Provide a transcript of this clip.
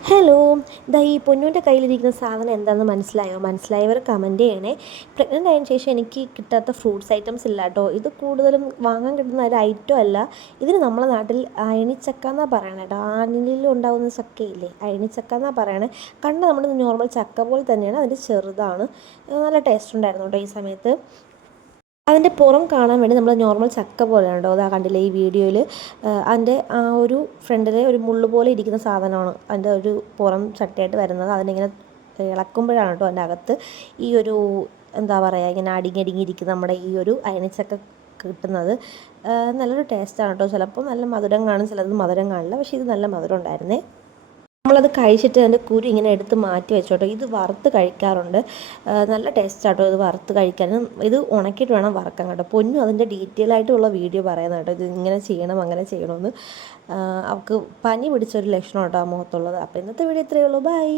Hello, ദാ ഈ പൊന്നൂൻ്റെ കയ്യിലിരിക്കുന്ന സാധനം എന്താണെന്ന് മനസ്സിലായോ? മനസ്സിലായവർ കമൻറ്റ് ചെയ്യണേ. പ്രഗ്നൻ്റ് ആയതിനു ശേഷം എനിക്ക് കിട്ടാത്ത ഫ്രൂട്ട്സ് ഐറ്റംസ് ഇല്ല കേട്ടോ. ഇത് കൂടുതലും വാങ്ങാൻ കിട്ടുന്ന ഒരു ഐറ്റം അല്ല. ഇതിന് നമ്മളെ നാട്ടിൽ അയണിച്ചക്ക എന്നാണ് പറയണത് കേട്ടോ. ആനിലിൽ ഉണ്ടാകുന്ന ചക്കയില്ലേ, അയണിച്ചക്ക എന്നാണ് പറയണത്. കണ്ട് നമ്മുടെ നോർമൽ ചക്ക പോലെ തന്നെയാണ്, അതിൻ്റെ ചെറുതാണ്. നല്ല ടേസ്റ്റ് ഉണ്ടായിരുന്നു കേട്ടോ ഈ സമയത്ത്. അതിൻ്റെ പുറം കാണാൻ വേണ്ടി നമ്മൾ നോർമൽ ചക്ക പോലെയാണ് കേട്ടോ. അതാ കണ്ടില്ലേ ഈ വീഡിയോയിൽ. അതിൻ്റെ ആ ഒരു ഫ്രണ്ടിൽ ഒരു മുള്ളു പോലെ ഇരിക്കുന്ന സാധനമാണ് അതിൻ്റെ ഒരു പുറം ചട്ടയായിട്ട് വരുന്നത്. അതിനിങ്ങനെ ഇളക്കുമ്പോഴാണ് കേട്ടോ അതിൻ്റെ അകത്ത് ഈ ഒരു എന്താ പറയുക, ഇങ്ങനെ അടിങ്ങിയിരിക്കുന്ന നമ്മുടെ ഈ ഒരു അയണിച്ചക്ക കിട്ടുന്നത്. നല്ലൊരു ടേസ്റ്റാണ് കേട്ടോ. ചിലപ്പോൾ നല്ല മധുരം കാണും, ചിലത് മധുരം കാണില്ല. പക്ഷേ ഇത് നല്ല മധുരം ഉണ്ടായിരുന്നേ. നമ്മളത് കഴിച്ചിട്ട് അതിൻ്റെ കുരു ഇങ്ങനെ എടുത്ത് മാറ്റി വെച്ചോട്ടോ. ഇത് വറുത്ത് കഴിക്കാറുണ്ട്. നല്ല ടേസ്റ്റാട്ടോ ഇത് വറുത്ത് കഴിക്കാനും. ഇത് ഉണക്കിയിട്ട് വേണം വറക്കാൻ കേട്ടോ. പൊന്നും അതിൻ്റെ ഡീറ്റെയിൽ ആയിട്ടുള്ള വീഡിയോ പറയുന്നത് കേട്ടോ. ഇത് ഇങ്ങനെ ചെയ്യണം അങ്ങനെ ചെയ്യണമെന്ന്. അവൾക്ക് പനി പിടിച്ചൊരു ലക്ഷണം കേട്ടോ ആ മുഖത്തുള്ളത്. അപ്പോൾ ഇന്നത്തെ വീഡിയോ ഇത്രയേ ഉള്ളൂ. ബൈ.